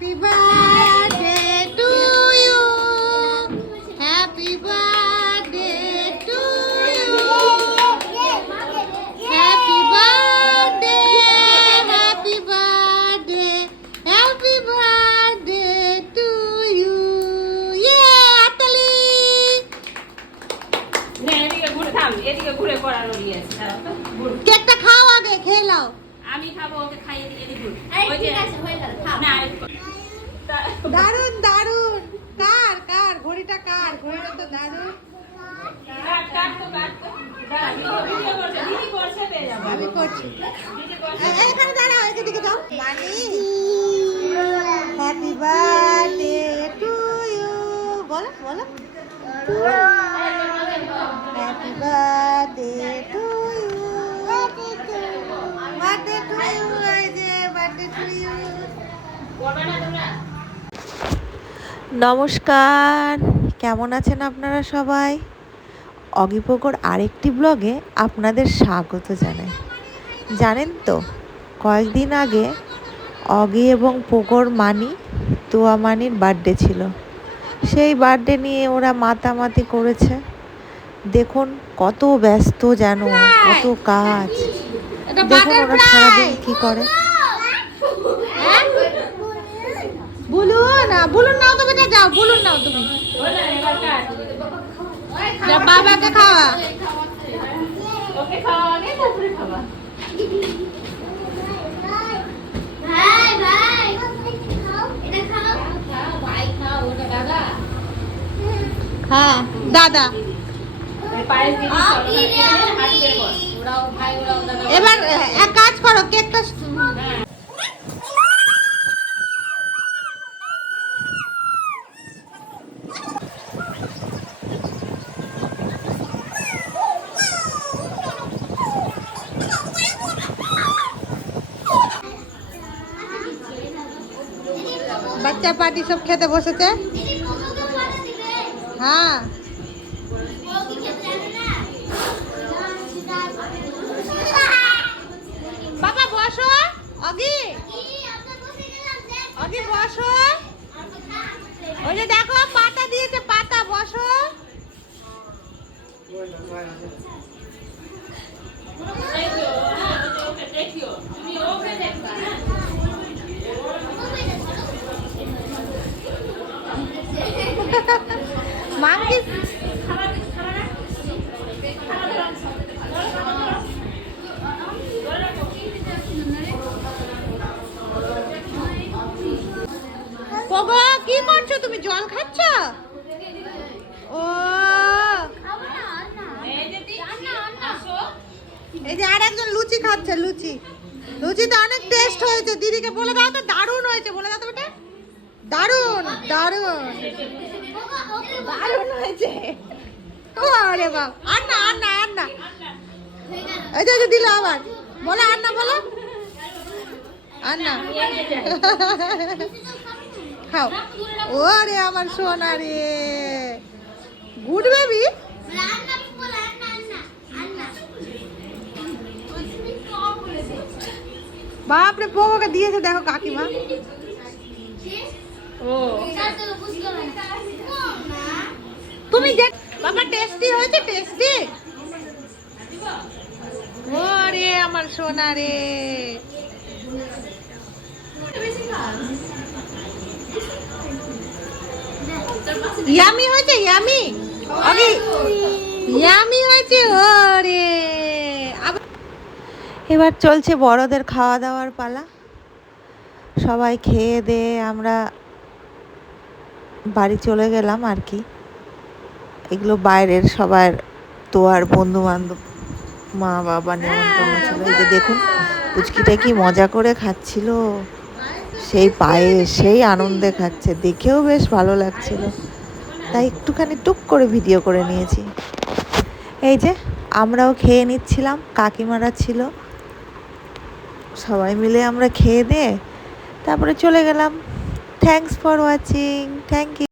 Happy birthday to you. Happy birthday to you. Happy birthday. Happy birthday. Happy birthday to you. Yeah, Atali. এদিকে ঘুরে পড়ার ইয়ে আছে। কেকটা খাও আগে, খেয়ে নাও। আমি খাবো, ওকে খাইয়ে দিই। এদিকে ঠিক আছে হয়ে গেল খাও। না দারুন দারুন। কার কার ঘড়িটা কার? ঘড়িটা তো দারুন। কাট তো ভিডিও করছে, দিদি করছে পেয়ে যাবো। আমি করছি। এখানে দাঁড়াও, এদিকে যাও। Mani happy birthday to you. বলো বলো। Happy birthday to you. Birthday to you. এই যে বার্থডে টু ইউ। নমস্কার, কেমন আছেন আপনারা সবাই? অগিপোকর আরেকটি ব্লগে আপনাদের স্বাগত জানাই। জানেন তো, কয়েকদিন আগে অগি এবং পোকর তোয়া মানির বার্থডে ছিল। সেই বার্থডে নিয়ে ওরা মাতামাতি করেছে। দেখুন কত ব্যস্ত, যেন কত কাজ। দেখুন ওরা সারাদিন কি করে। বুলুন নাও তো বেটা, যাও বুলুন নাও তুমি। বাবাকে খাওয়া। ওকে খাওয়া আগে তারপরে খাওয়া। ভাই ভাই খাও, এটা খাও। খাও ভাই খাও, ওটা দাদা। হ্যাঁ দাদা। পায়েস দিয়ে হাঁটু বের কর। ওরাও ভাই, ওরাও দাদা। এবার এক কাজ করো, কেকটা বাচ্চা পার্টি সব খেতে বসেছে। হ্যাঁ বাবা বসো। অগি অগি বসো। ওই যে দেখো পাতা দিয়েছে, পাতা। বসো। মাংকি পগো, কি করছো তুমি? জল খাচ্ছ? ও এই যে আর একজন লুচি খাচ্ছে। লুচি তো অনেক টেস্ট হয়েছে। দিদিকে বলে দাও তো, দারুণ হয়েছে। বলে দাও তো বেটা, দারুণ দারুণ দারুণ হয়েছে। ও আরে বাবা, আর না এই যে দিল আবার। বলো আর না, বলো আর না। খাও। ও রে আমার সোনা রে, গুড বেবি। বাপরে, পোগোকে দিয়েছে দেখো কাকিমা। ও তুমি যে বাবা, টেস্টি হয়েছে, টেস্টি। ও রে আমার সোনা রে। ইয়ামি হয়েছে, ইয়ামি। অগি ইয়ামি হয়েছে। ও রে, এবার চলছে বড়দের খাওয়া দাওয়ার পালা। সবাই খেয়ে দিয়ে আমরা বাড়ি চলে গেলাম আর কি। এগুলো বাইরের সবার তোয়ার বন্ধু বান্ধব, মা বাবা নেমন্তন্ন ছিল। এই যে দেখুন পুচকিটা কি মজা করে খাচ্ছিল, সেই পায়ে সেই আনন্দে খাচ্ছে। দেখেও বেশ ভালো লাগছিল, তাই একটুখানি টুক করে ভিডিও করে নিয়েছি। এই যে আমরাও খেয়ে নিচ্ছিলাম, কাকিমারা ছিল, সবাই মিলে আমরা খেয়ে দিয়ে তারপরে চলে গেলাম। Thanks for watching. Thank you.